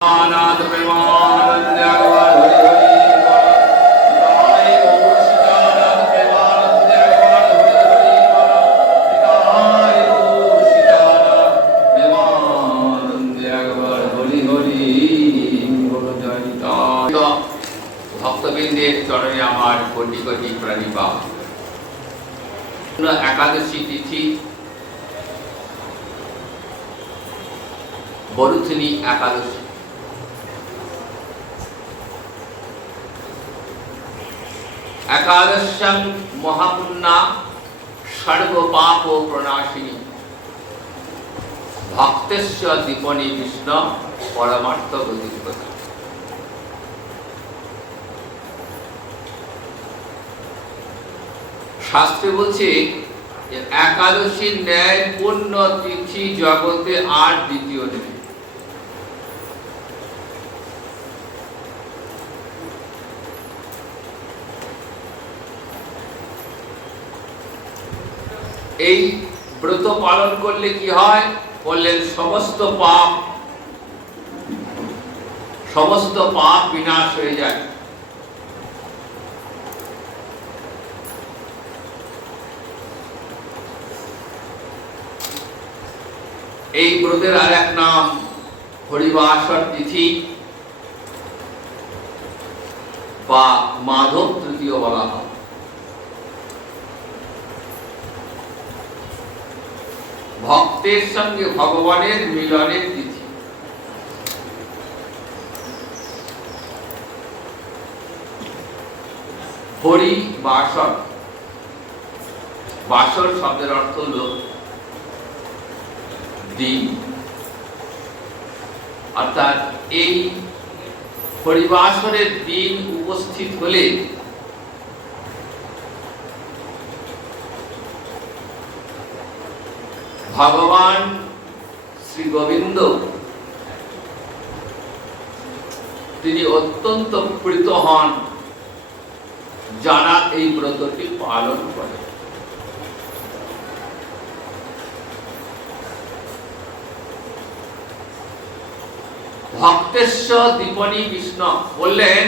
नाथ प्रेमानंद अगवार हरि हरि निताय गौर सीतानाथ प्रेमानंद अगवार हरि हरि निताय गौर सीतानाथ प्रेमानंद अगवार हरि हरि बोल जय निताय। भक्तबृंदेर चरणे आमार कोटि कोटि प्रणिपात। एकादशी तिथि बरुथिनी एकादशी। एकादश्यां महापुण्या सर्वपाप प्रणाशिनी भक्तस्य दीपनी विष्णु परमार्थ गतिप्रदा। शास्त्रे बोलছে एकादशी न्याय पुण्य तिथि जगते आर द्वितीय नेই। এই ব্রত পালন করলে কি হয় বললেন, সমস্ত পাপ বিনাশ হয়ে যায়। এই ব্রতের আর এক নাম হরিবাসর তিথি বা মাধব তৃতীয় বলা হয়। ভক্তের সঙ্গে ভগবানের মিলনের তিথি। হরি বাসর, বাসর শব্দের অর্থ হল দিন, অর্থাৎ এই হরিবাসরের দিন উপস্থিত হলে ভগবান শ্রী গোবিন্দ তিনি অত্যন্ত প্রীত হন যারা এই ব্রতটি পালন করে। ভক্তেশ্ব দীপনী বিষ্ণু বললেন,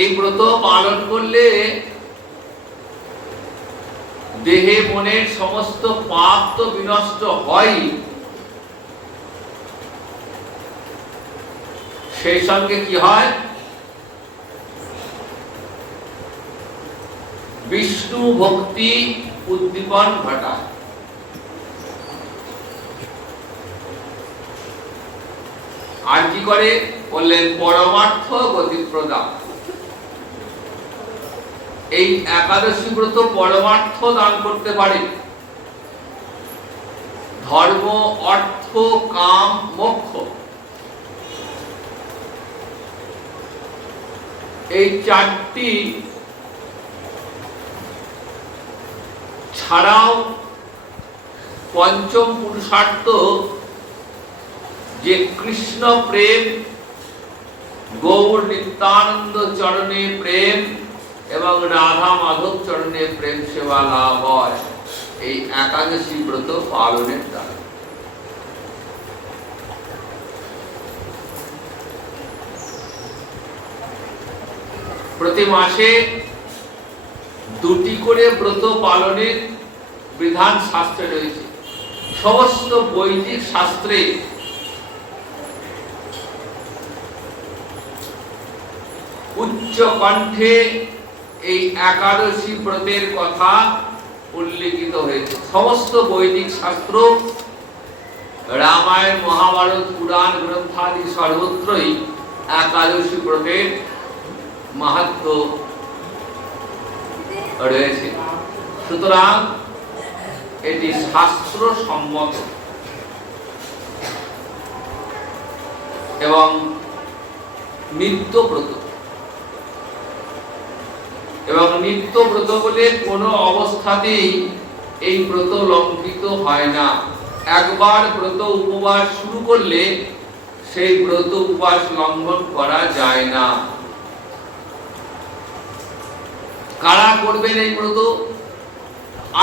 এই ব্রত পালন করলে দেহে মনের সমস্ত পাপ তো বিনষ্ট হয়, সেই সঙ্গে কি হয় বিষ্ণু ভক্তি উদ্দীপন ঘটায়। আর কি করে বললেন, পরমার্থ গতিপ্রদা। এই একাদশী ব্রত পরমার্থ দান করতে পারে। ধর্ম, অর্থ, কাম, মোক্ষ এই চারটি ছাড়াও পঞ্চম পুরুষার্থ যে কৃষ্ণ প্রেম, গৌর নিত্যানন্দ চরণে প্রেম এবং রাধা মাধব চরণে প্রেম সেবা লাভ হয় এই একাদশী ব্রত পালনের দ্বারা। প্রতি মাসে দুটি করে ব্রত পালনের বিধান শাস্ত্রে রয়েছে। সমস্ত বৈদিক শাস্ত্রে উচ্চ কণ্ঠে এই একাদশী ব্রতের কথা উল্লেখিত হয়েছে। সমস্ত বৈদিক শাস্ত্র, রামায়ণ, মহাভারত, পুরাণ গ্রন্থাদি সর্বত্রই একাদশী ব্রতের মাহাত্ম্য রয়েছে। সুতরাং এটি শাস্ত্র সম্মত এবং নিত্যব্রত। এবং নিত্যব্রত বলে কোনো অবস্থাতেই এই ব্রত লঙ্ঘিত হয় না। একবার ব্রত উপবাস শুরু করলে সেই ব্রত উপবাস লঙ্ঘন করা যায় না। কারা করবেন এই ব্রত?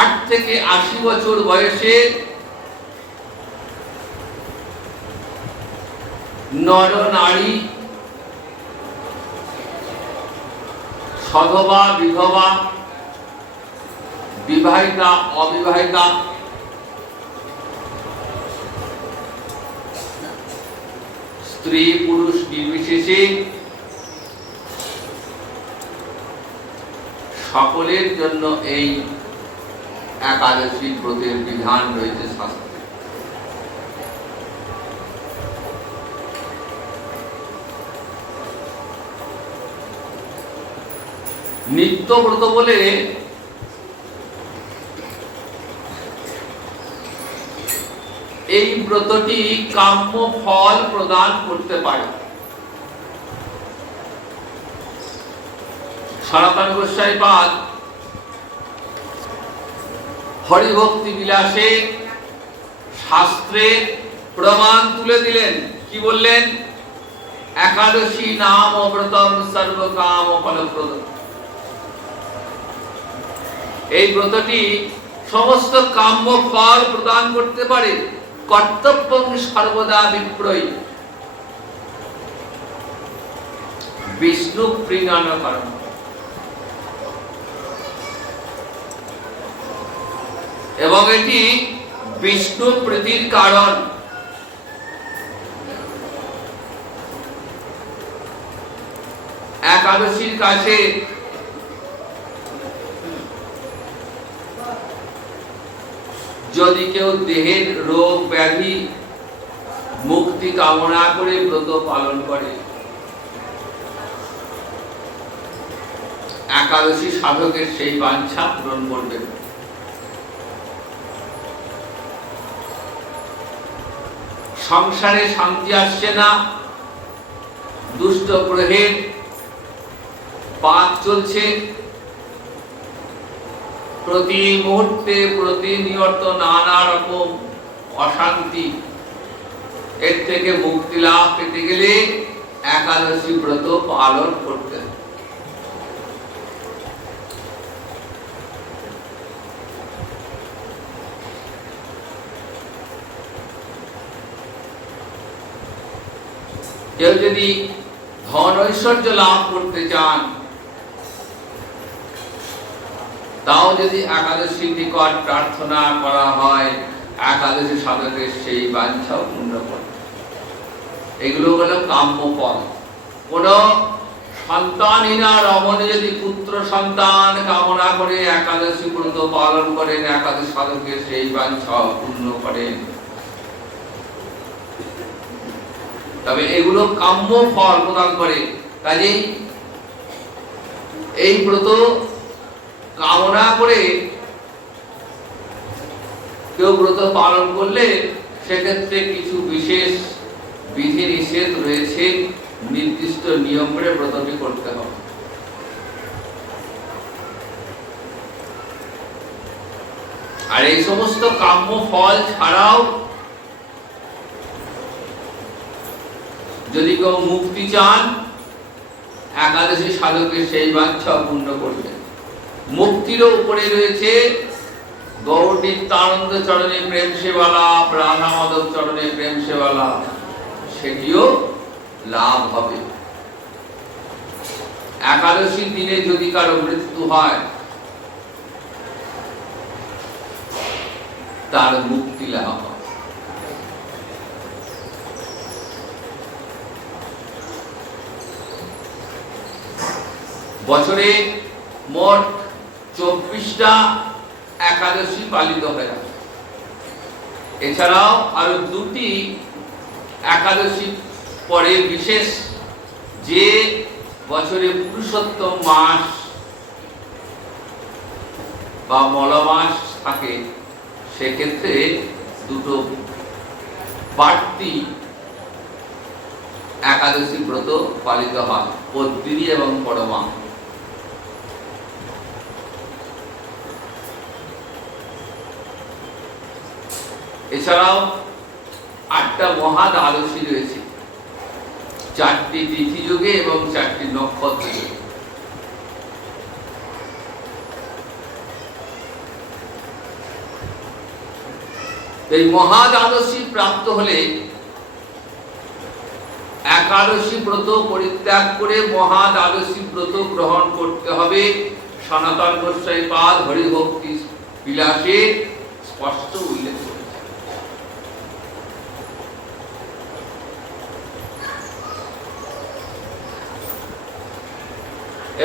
8 থেকে 80 বছর বয়সে নর নারী, সধবা বিধবা, বিবাহিতা অবিবাহিতা, স্ত্রী পুরুষ নির্বিশেষে সকলের জন্য এই একাদশী ব্রতের বিধান রয়েছে শাস্ত্রে। নিত্যব্রত বলে এই ব্রতটি কাম্য ফল প্রদান করতে পারে। সনাতন গোস্বামী পাদ হরিভক্তি বিলাসে শাস্ত্রে প্রমাণ তুলে দিলেন। কি বললেন? একাদশী নাম ব্রতম সর্বকাম ফলপ্রদ। এই ব্রতটি সমস্ত কাম্য ফল প্রদান করতে পারে। কর্তব্যং সর্বদা বিপ্রয়ী বিষ্ণু প্রিণান কর্ম। এবং এটি বিষ্ণু প্রীতির কারণ। একাদশীর কাছে যদি কেউ দেহের রোগ ব্যাধি মুক্তি কামনা করে ব্রত পালন করে, একাদশী সাধকের সেই বাঞ্ছা পূরণ করবে। সংসারে শান্তি আসছে না, দুষ্ট গ্রহের পাপ চলছে, প্রতি মুহূর্তে প্রতিনিয়ত নানা রকম অশান্তি, এর থেকে মুক্তি লাভ পেতে গেলে একাদশী ব্রত পালন করতে হবে। কেউ যদি ধন ঐশ্বর্য লাভ করতে চান, তাও যদি একাদশী নিকট প্রার্থনা করা হয়, একাদশী সাধকের সেই বাঞ্ছাও পূর্ণ করে। এগুলো হলো কাম্য ফল। কোন সন্তানহীনা রমণী যদি পুত্র সন্তান কামনা করে একাদশী ব্রত পালন করেন, একাদশী সাধকের সেই বাঞ্ছাও পূর্ণ করেন। তবে এগুলো কাম্য ফল প্রদান করে। কাজেই এই ব্রত কামনা করে কেউ ব্রত পালন করলে সেক্ষেত্রে কিছু বিশেষ বিধি নিষেধ রয়েছে, নির্দিষ্ট নিয়ম করে ব্রতটি করতে হবে। আর এই সমস্ত কাম্য ফল ছাড়াও যদি কেউ মুক্তি চান, একাদশী সাধকের সেই বাঞ্ছা পূর্ণ করবে। মুক্তির উপরে রয়েছে গৌর নিত্যানন্দ চরণে প্রেম সেবালা, রাধা মাধব চরণে প্রেম সেবালা, সেটিও লাভ হবে। একাদশীর দিনে যদি কারো মৃত্যু হয়, তার মুক্তি লাভ হয়। বছরে মোট 24টা একাদশী পালিত হয়। এছাড়াও আরো 2টি একাদশী পরে বিশেষ যে বছরে পুরুষোত্তম মাস বা মল মাস থাকে, সেক্ষেত্রে 2টো বাড়তি একাদশী ব্রত পালিত হয়, পদ্মিনী এবং পরমা। এছাড়াও 8টা মহা দ্বাদশী রয়েছে, 4টি তিথি যুগে এবং 4টি নক্ষত্র যুগে। এই মহা দ্বাদশী প্রাপ্ত হলে একাদশী ব্রত পরিত্যাগ করে মহাদ্বাদশী ব্রত গ্রহণ করতে হবে। সনাতন গোস্বামী পাদ হরিভক্তি বিলাসে স্পষ্ট উল্লেখ করেছে।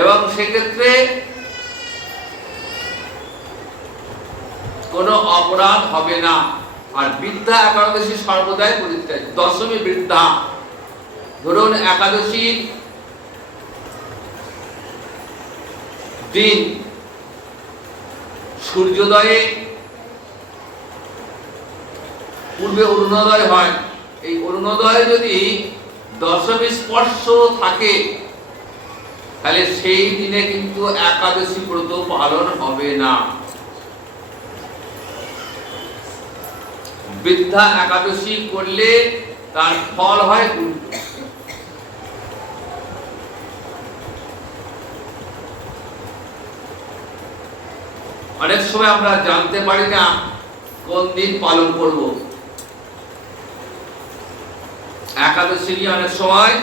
এবং সেক্ষেত্রে কোনো অপরাধ হবে না। আর বৃদ্ধা একাদশী সর্বদাই পরিত্যাগ। দশমী বৃদ্ধা, ধরুন একাদশীর দিন সূর্যোদয়ে পূর্বে অরুণোদয় হয়, এই অরুণোদয়ে যদি দশমী স্পর্শ থাকে তাহলে সেই দিনে কিন্তু একাদশী ব্রত পালন হবে না। বৃদ্ধা একাদশী করলে তার ফল হয় উল্টো। অনেক সময় আমরা জানতে পারি না কোন দিন পালন করব। একাদশী নিয়ে অনেক সময়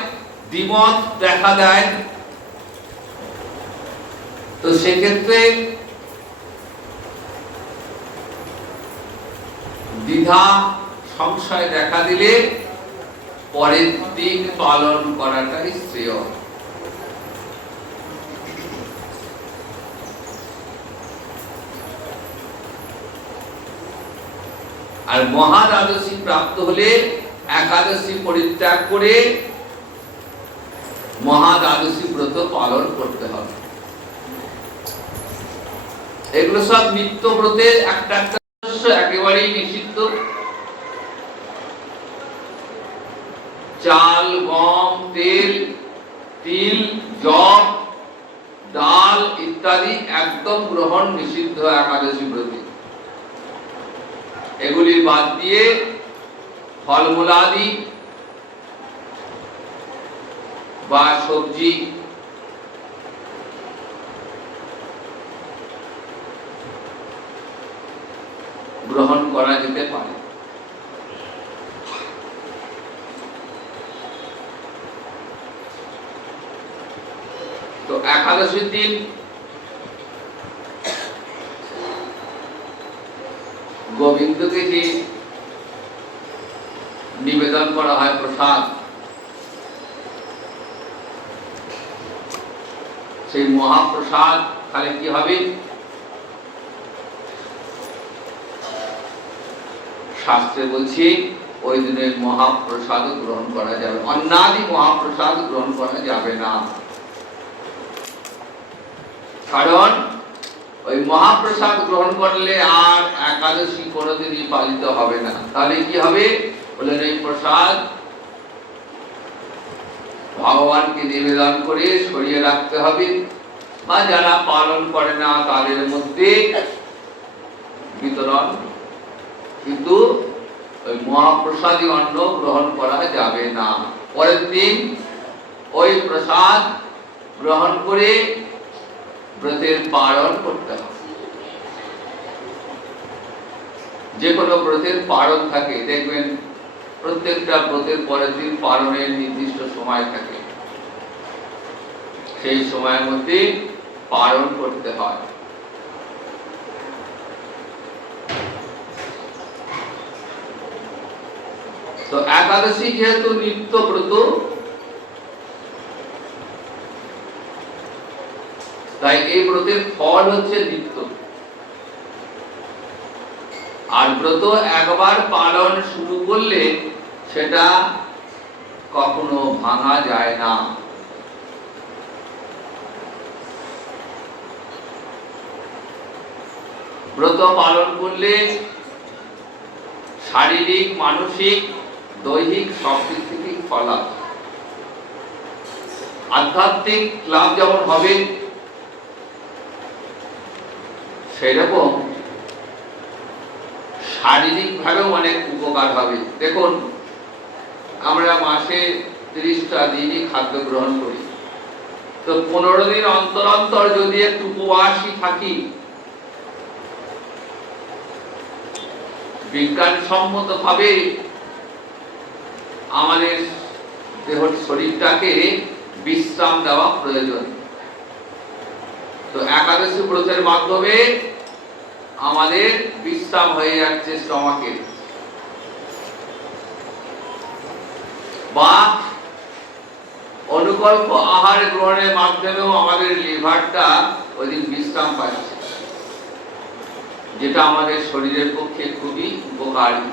দ্বিমত দেখা দেয়, তো সেক্ষেত্রে দ্বিধা সংশয় দেখা দিলে পরের দিন পালন করাটাই শ্রেয়। আর মহাদ্বাদশী প্রাপ্ত হলে একাদশী পরিত্যাগ করে মহাদ্বাদশী ব্রত পালন করতে হবে। এগুলো সব নিত্য ব্রতের একটা একটা একেবারেই নিষিদ্ধ। চাল, গম, তেল, তিল, যব, ডাল ইত্যাদি একদম গ্রহণ নিষিদ্ধ একাদশী ব্রতে। এগুলি বাদ দিয়ে ফলমূলাদি বা সবজি গ্রহণ করা যেতে পারে। তো একাদশীর দিন গোবিন্দকে যে নিবেদন করা হয় প্রসাদ, সেই মহাপ্রসাদ তাহলে কি হবে? শাস্ত্রে বলছি ওই দিনের মহাপ্রসাদ গ্রহণ করা যাবে, অন্যাদি মহাপ্রসাদ গ্রহণ করা যাবে না। কারণ ওই মহাপ্রসাদ গ্রহণ করলে আর একাদশী কোনোদিনই পালিত হবে না। তাহলে কি হবে? বলেন এই প্রসাদ ভগবানকে নিবেদন করে সরিয়ে রাখতে হবে, বা যারা পালন করে না তাদের মধ্যে বিতরণ, কিন্তু ওই মহাপ্রসাদী অন্ন গ্রহণ করা যাবে না। পরের দিন ওই প্রসাদ গ্রহণ করে ব্রতের পালন করতে হবে। যে কোনো ব্রতের পালন থাকে, দেখবেন প্রত্যেকটা ব্রতের পরের দিন পালনের নির্দিষ্ট সময় থাকে, সেই সময়ের মধ্যে পালন করতে হয়। তো একাদশী যেহেতু নিত্য ব্রত, তাই এই ব্রতের ফল হচ্ছে নিত্য। আর ব্রত একবার পালন শুরু করলে সেটা কখনো ভাঙা যায় না। ব্রত পালন করলে শারীরিক, মানসিক, দৈহিক সব দিক থেকে ফল আছে। আধ্যাত্মিক লাভ যেমন হবে, সেরকম শারীরিক ভাবেও অনেক উপকার হবে। দেখুন, আমরা মাসে 30টা দিনই খাদ্য গ্রহণ করি, তো 15 দিন অন্তর অন্তর যদি একটু উপবাসী থাকি, বিজ্ঞানসম্মত ভাবে আমাদের শরীরটাকে বিশ্রাম দেওয়া প্রয়োজন। তো একাদশী ব্রতের মাধ্যমে আমাদের বিশ্রাম হয়ে যাচ্ছে স্টমাকের, বা অনুকল্প আহার গ্রহণের মাধ্যমেও আমাদের লিভারটা ওইদিন বিশ্রাম পাচ্ছে, যেটা আমাদের শরীরের পক্ষে খুবই উপকারী।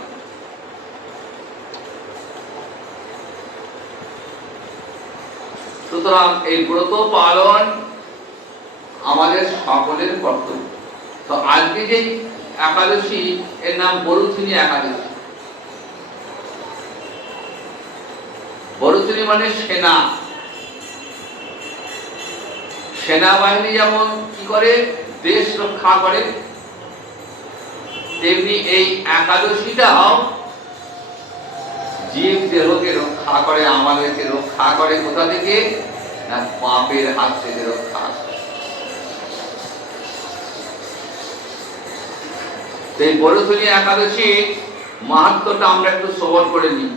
সুতরাং এই ব্রত পালন আমাদের সকলের কর্তব্য। তো আজকে যে একাদশী, এর নাম বরুথিনী একাদশী। বরুথিনী মানে সেনা। সেনাবাহিনী যেমন কি করে দেশ রক্ষা করে, তেমনি এই একাদশীটাও জীব দেহকে রক্ষা করে, আমাদেরকে রক্ষা করে। কোথা থেকে? না, পাপের হাত থেকে রক্ষা। এই বরুথিনী একাদশী মাহাত্ম্যটা আমরা একটু শ্রবণ করে নিই।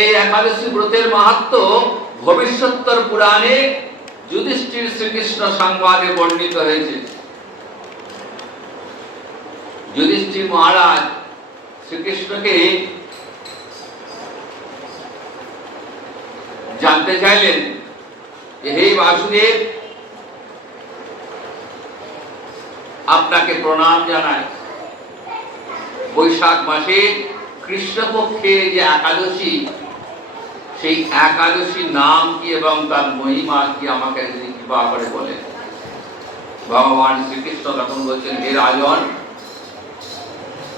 এই একাদশী ব্রতের মাহাত্ম্য ভবিষ্যোত্তর পুরাণে যুধিষ্ঠির শ্রীকৃষ্ণ সংবাদে বর্ণিত হয়েছে। যুধিষ্ঠির মহারাজ শ্রীকৃষ্ণকে জানতে চাইলেন, হে বাসুদেব, আপনাকে প্রণাম জানাই। বৈশাখ মাসে কৃষ্ণপক্ষে যে একাদশী, সেই একাদশীর নাম কি এবং তার মহিমা কি আমাকে যদি কৃপা করে বলেন। ভগবান শ্রীকৃষ্ণ তখন বলছেন, হে রাজন,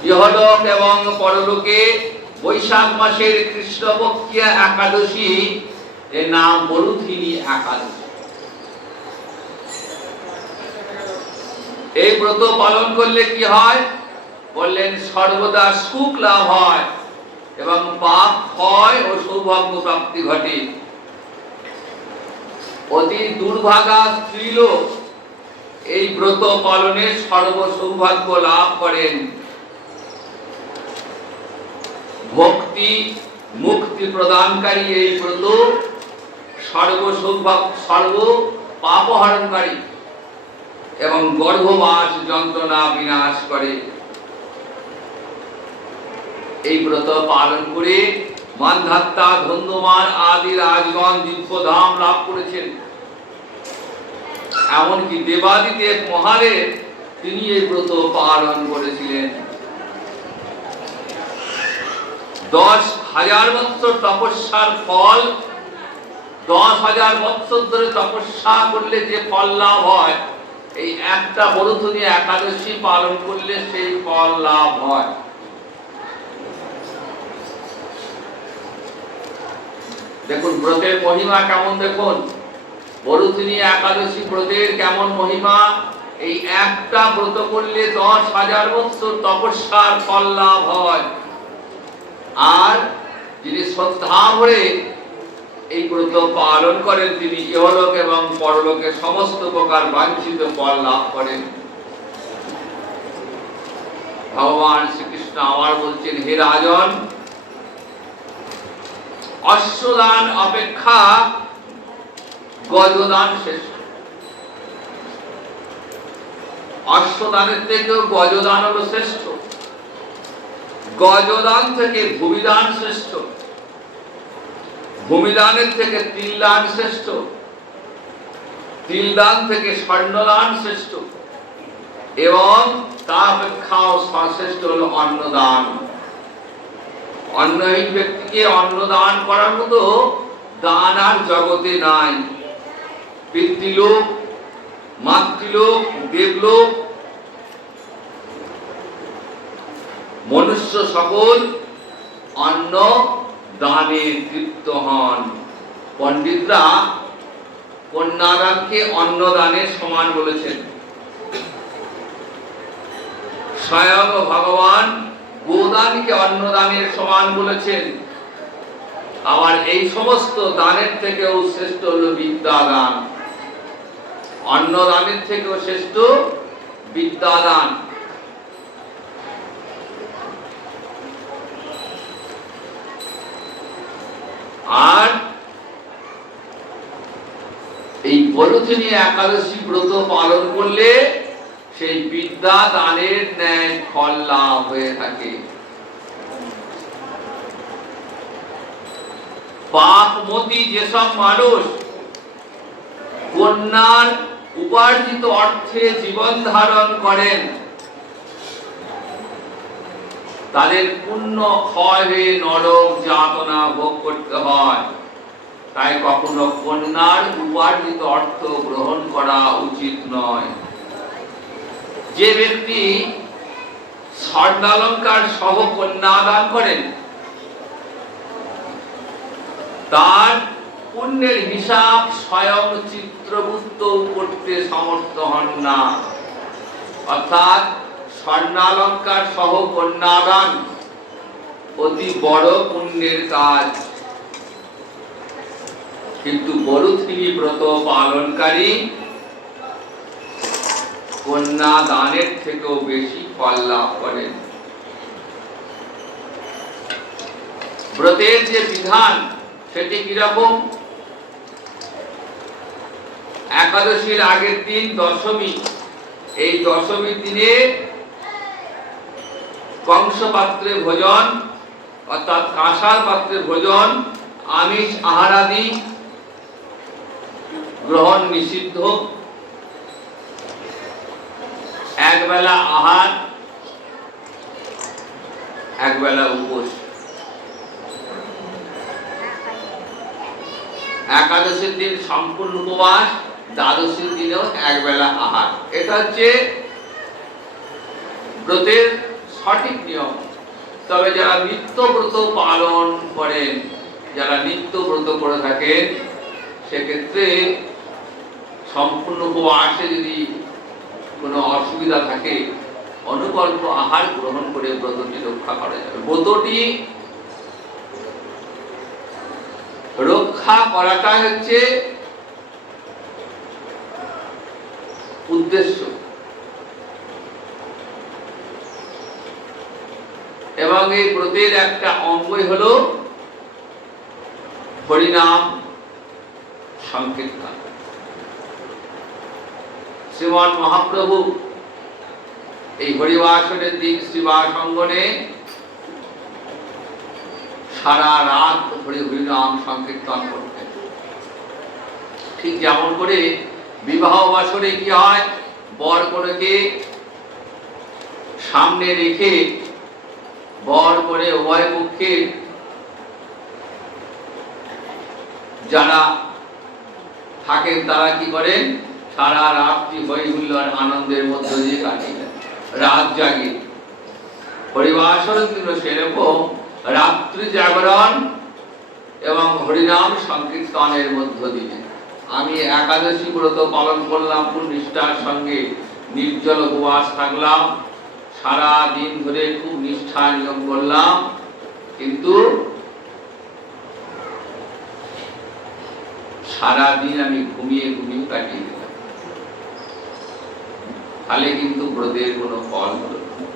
ইহলোক এবং পরলোকে বৈশাখ মাসের কৃষ্ণপক্ষিয়া একাদশী এর নাম বরুথিনী একাদশী। এই ব্রত পালন করলে কি হয় বললেন? সর্বদা সুখ লাভ হয় এবং পাপ ক্ষয় ও সৌভাগ্য প্রাপ্তি ঘটে। অতি দুর্ভাগা স্ত্রীলোক এই ব্রত পালনে সর্ব সৌভাগ্য লাভ করেন। ভক্তি মুক্তি প্রদানকারী এই ব্রত সর্ব সৌভাগ্য, সর্ব পাপহরণকারী এবং গর্ভবাস যন্ত্রণা বিনাশ করে। এই ব্রত পালন করে মানধাত্তা, ধন্যমান আদি রাজগণ দিব্যধাম লাভ করেছেন। এমনকি দেবাদিদেব মহাদেব তিনি এই ব্রত পালন করেছিলেন। 10,000 বৎসর তপস্যার ফল, 10,000 বৎসর ধরে তপস্যা করলে যে ফল লাভ হয়, এই একটা বরুথিনী একাদশী পালন করলে সেই ফল লাভ হয়। দেখুন ব্রতের মহিমা কেমন, দেখুন বরুথিনী একাদশী ব্রতের কেমন মহিমা। এই একটা ব্রত করলে 10,000 বৎসর তপস্যার ফল লাভ হয়। আর যিনি শ্রদ্ধা ভরে এই ব্রত পালন করেন, তিনি ইহলোক এবং পরলোকে সমস্ত প্রকার বাঞ্ছিত ফল লাভ করেন। ভগবান শ্রীকৃষ্ণ আবার বলছেন, হে রাজন, অশ্বদান অপেক্ষা গজদান শ্রেষ্ঠ। অশ্বদানের থেকেও গজদান হলো শ্রেষ্ঠ। গজদান থেকে ভূমিদান শ্রেষ্ঠ, ভূমিদানের থেকে তিলদান শ্রেষ্ঠ, তিলদান থেকে স্বর্ণদান শ্রেষ্ঠ, এবং তা অপেক্ষাও শ্রেষ্ঠ হলো অন্নদান। অন্নহীন ব্যক্তিকে অন্নদান করার মতো দান আর জগতে নাই। পিতৃলোক, মাতৃলোক, দেবলোক, মনুষ্য সকল অন্ন দানে তৃপ্ত হন। পণ্ডিতরা কন্যাদানকে অন্নদানের সমান বলেছেন। স্বয়ং ভগবান গোদানকে অন্নদানের সমান বলেছেন। আবার এই সমস্ত দানের থেকেও শ্রেষ্ঠ হলো বিদ্যাদান। অন্নদানের থেকেও শ্রেষ্ঠ বিদ্যাদান। বরুথিনী একাদশী ব্রত পালন করলে সেই বিদ্যা দানের ন্যায় ফল লাভ হয়ে থাকে। পাপমতি যেসব মানুষ কন্যার উপার্জিত অর্থে জীবন ধারণ করেন, তাদের পুণ্য ক্ষয় হয়ে নরক যাতনা ভোগ করতে হয়। তাই কখনো কন্যার উপার্জিত অর্থ গ্রহণ করা উচিত নয়। যে ব্যক্তি স্বর্ণালঙ্কার সহ কন্যা দান করেন, তার পুণ্যের হিসাব স্বয়ং চিত্রগুপ্ত করতে সমর্থ হন না। অর্থাৎ স্বর্ণালঙ্কার সহ কন্যাদান অতি বড় পুণ্যের কাজ, কিন্তু বরুথিনী ব্রত পালনকারী কন্যা দানের থেকেও বেশি ফল লাভ করেন। ব্রতের যে বিধান সেটি কিরকম? একাদশীর আগের দিন দশমী, এই দশমীর দিনে কংস পাত্রে ভোজন অর্থাৎ কাঁসার পাত্রে ভোজন, আমিষ আহারাদি গ্রহণ নিষিদ্ধ। একবেলা আহার, একবেলা উপোস। একাদশীর দিন সম্পূর্ণ উপবাস, দ্বাদশীর দিনেও একবেলা আহার। এটা হচ্ছে ব্রতের সঠিক নিয়ম। তবে যারা নিত্য ব্রত পালন করেন, যারা নিত্য ব্রত করে থাকেন, সেক্ষেত্রে সম্পূর্ণ উপবাসে যদি কোনো অসুবিধা থাকে, অনুকল্প আহার গ্রহণ করে ব্রতটি রক্ষা করা যাবে। ব্রতটি রক্ষা করাটা হচ্ছে উদ্দেশ্য, এবং এই ব্রতের একটা অঙ্গই হলো হরিনাম সংকীর্তন। শ্রীমন মহাপ্রভু এই হরিবাসরের দিন শ্রীবাস অঙ্গনে সারা রাত হরিনাম সংকীর্তন করতেন। ঠিক যেমন করে বিবাহ বাসরে কি হয়, বর কনেকে সামনে রেখে বর করে উভয় পক্ষে যারা থাকেন তারা কি করেন, সারা রাত্রি হই হুল্লোড় আনন্দের মধ্য দিয়ে কাটিয়ে রাত জাগে। হরিবাসরের দিন সেরকম রাত্রি জাগরণ এবং হরিনাম সংকীর্তনের মধ্য দিয়ে। আমি একাদশী ব্রত পালন করলাম, খুব নিষ্ঠার সঙ্গে নির্জল উপবাস থাকলাম, সারা দিন ধরে খুব নিষ্ঠা নিয়ম করলাম, কিন্তু সারা দিন আমি ঘুমিয়ে ঘুমিয়ে কাটিয়ে দিলাম, তাহলে কিন্তু ব্রতের কোনো ফল হলো না।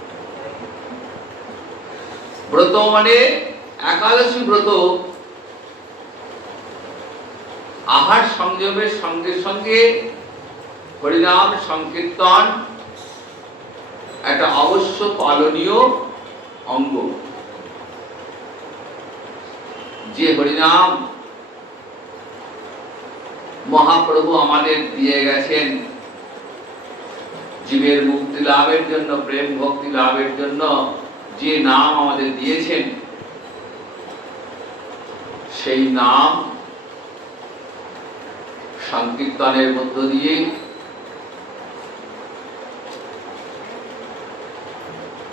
ব্রত মানে একাদশী ব্রত আহার সংযমের সঙ্গে সঙ্গে হরিনাম সংকীর্তন একটা অবশ্য পালনীয় অঙ্গ। যে হরিনাম মহাপ্রভু আমাদের দিয়ে গেছেন জীবের মুক্তি লাভের জন্য, প্রেম ভক্তি লাভের জন্য, যে নাম আমাদের দিয়েছেন, সেই নাম সংকীর্তনের মধ্য দিয়ে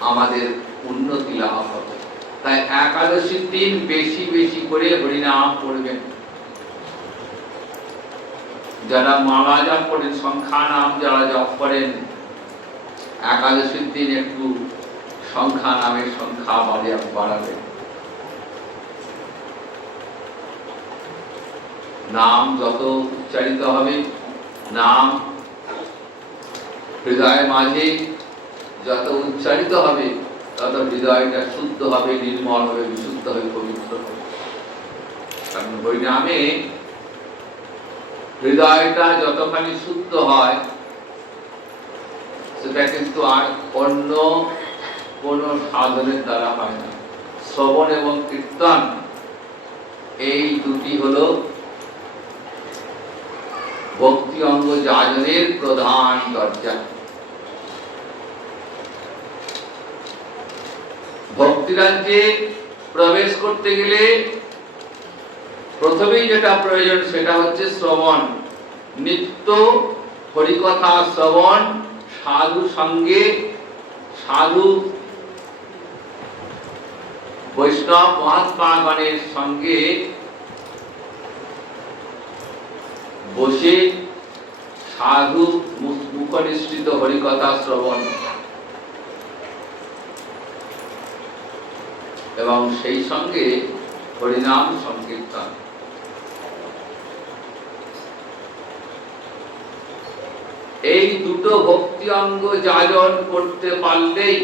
আমাদের উন্নতি লাভ হবে। তাই একাদশীর দিন বেশি বেশি করে হরিনাম পড়বেন। যারা মালা জপ করেন, সংখ্যা নাম যারা জপ করেন, একাদশীর দিন একটু সংখ্যা নামের সংখ্যা বাড়াবে। নাম যত উচ্চারিত হবে, নাম হৃদয়ের মাঝে যত উচ্চারিত হবে, তত হৃদয়টা শুদ্ধ হবে, নির্মল হবে, বিশুদ্ধ হবে, পবিত্র হবে। কারণ হরিনামে হৃদয়টা যতখানি শুদ্ধ হয় সেটা কিন্তু আর অন্য কোন সাধনের দ্বারা হয় না। শ্রবণ এবং কীর্তন এই দুটি হলো ভক্তি অঙ্গ যাজনের প্রধান দরজা। ভক্তিরাজ্যে প্রবেশ করতে গেলে প্রথমেই যেটা প্রয়োজন সেটা হচ্ছে শ্রবণ, নিত্য হরিকথা শ্রবণ, সাধু সঙ্গে, সাধু বৈষ্ণব মহাত্মাগণের সঙ্গে বসে সাধু মুখনিসৃত হরিকথা শ্রবণ এবং সেই সঙ্গে হরিনাম সংকীর্তন। এই দুটো ভক্তি অঙ্গ যাজন করতে পারলেই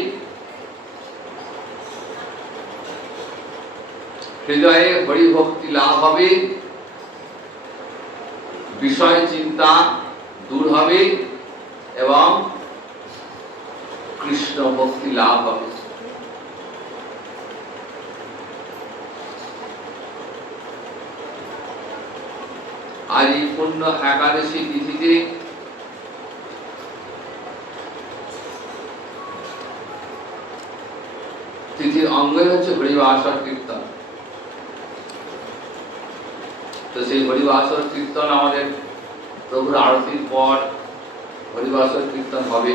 হৃদয়ে হরিভক্তি লাভ হবে, বিষয় চিন্তা দূর হবে এবং কৃষ্ণ ভক্তি লাভ হবে। আজ এই পূর্ণ একাদশী তিথিতে তিথির অঙ্গই হচ্ছে হরিবাসর কীর্তন। তো সেই হরিবাসর কীর্তন আমাদের প্রভুর আরতির পর হরিবাসর কীর্তন হবে।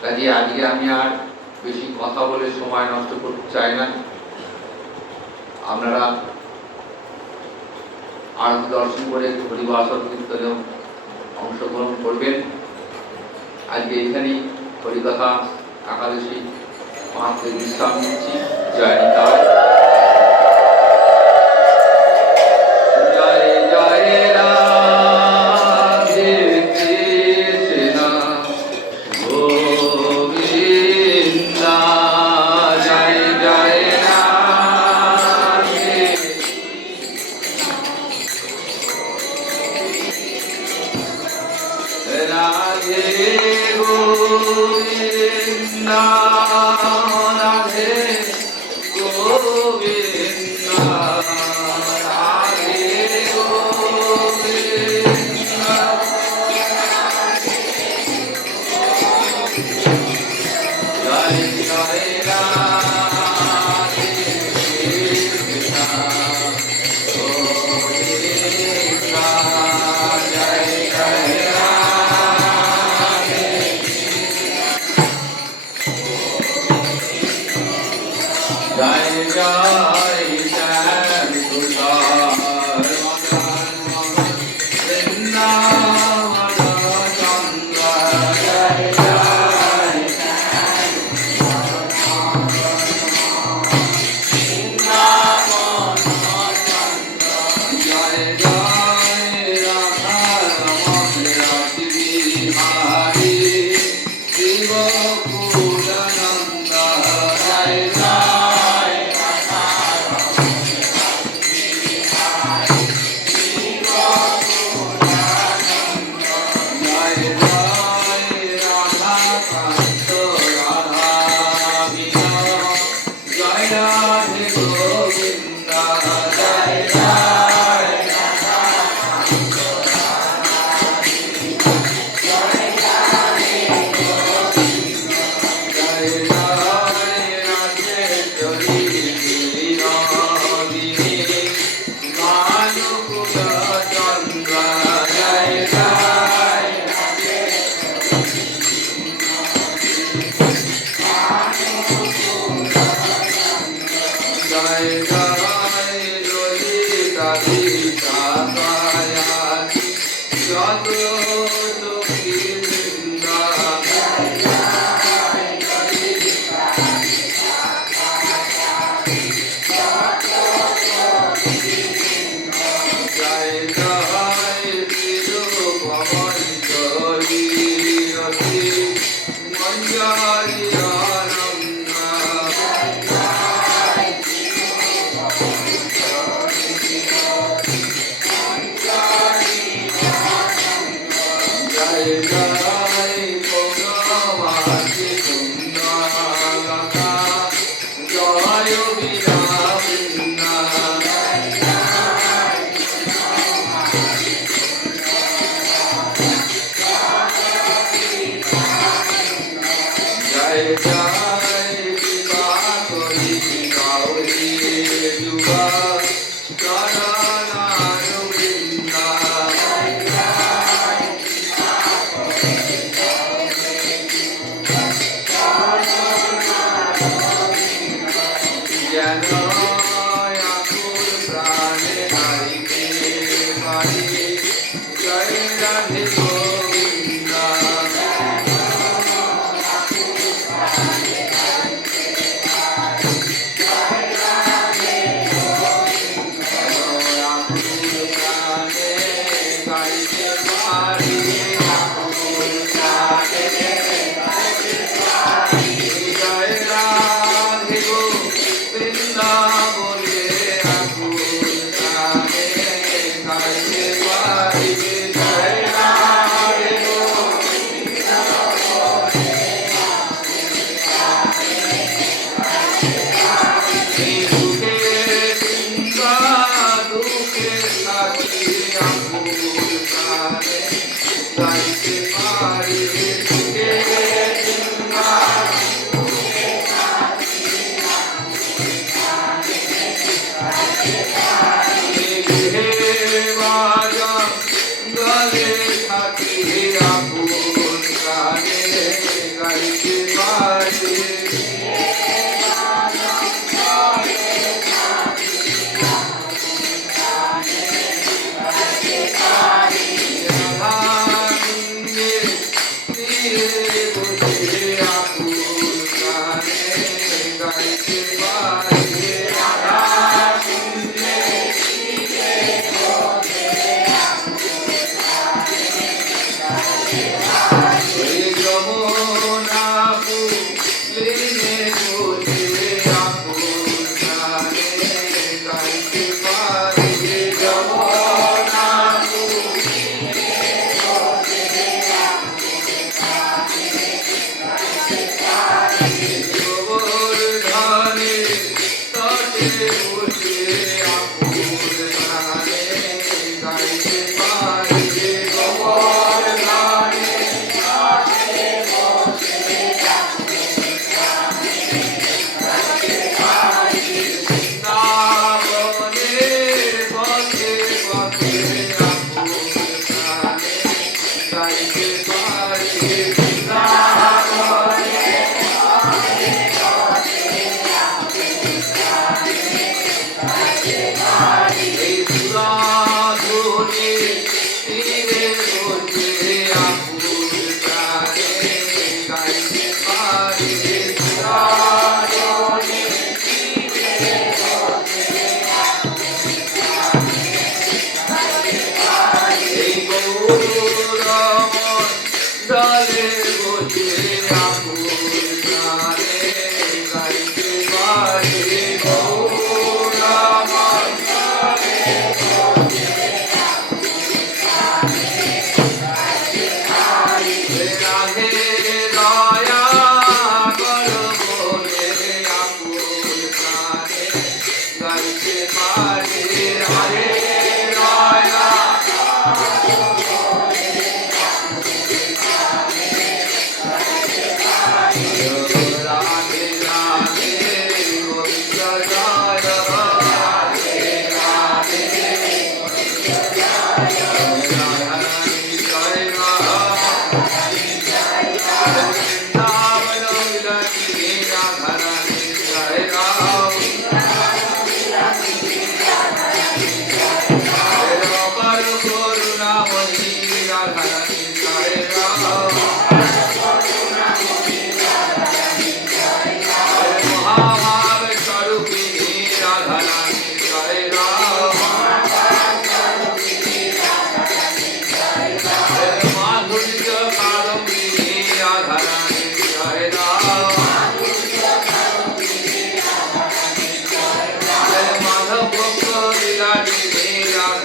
কাজে আজকে আমি আর বেশি কথা বলে সময় নষ্ট করতে চাই না। আপনারা আরতি দর্শন করে হরিবাসর কীর্তনেও অংশগ্রহণ করবেন। আজকে এখানেই হরিকথা একাদশী মাহাত্ম্যে বিশ্রাম নিচ্ছি। জয় নিতাই। জয় জয় রাধে কৃষ্ণ গোবিন্দ, জয় জয় রাধে রাধে গোবিন্দ, রাধে গোবিন্দ, রাধে গোবিন্দ, জয় জয় রাধে কৃষ্ণ গোবিন্দ, জয় জয় রাধে, জয় জয় শ্যাম সুন্দর বৃন্দাবন চন্দ্র, জয় জয় জয় জয় রাধা রমণ রাশি বিহারী শিব পূর্ণানন্দ, জয় জয় জয় জয় রাধা কান্ত রাধা বিনোদ, জয় রাধে গোবিন্দ, জয় জয় জয় জয় রাধেশ্বরী বিনোদিনী মানকুল চন্দ্র, জয় জয় জয় জয় ললিতা সীতা দয়ালি যত সখী বৃন্দ, জয় জয় তিরুপমঞ্জরি রতি মঞ্জরি আনন্দ, জয় জয় বীরা বৃন্দা জয় জয় বিভা করি গৌরী যুবা চরণার বৃন্দা জ্ঞান আকুল প্রাণে হরিকে হরি জয় রাধে গোবিন্দা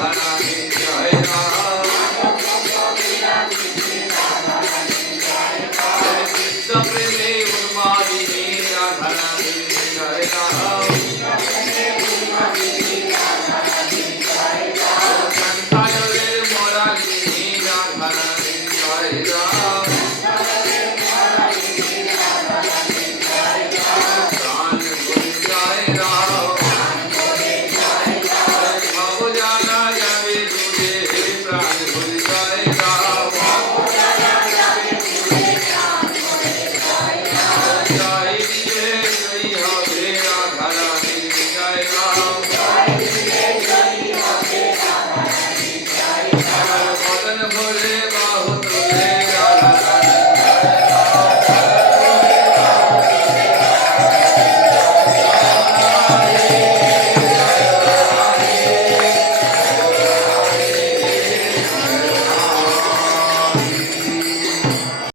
Radha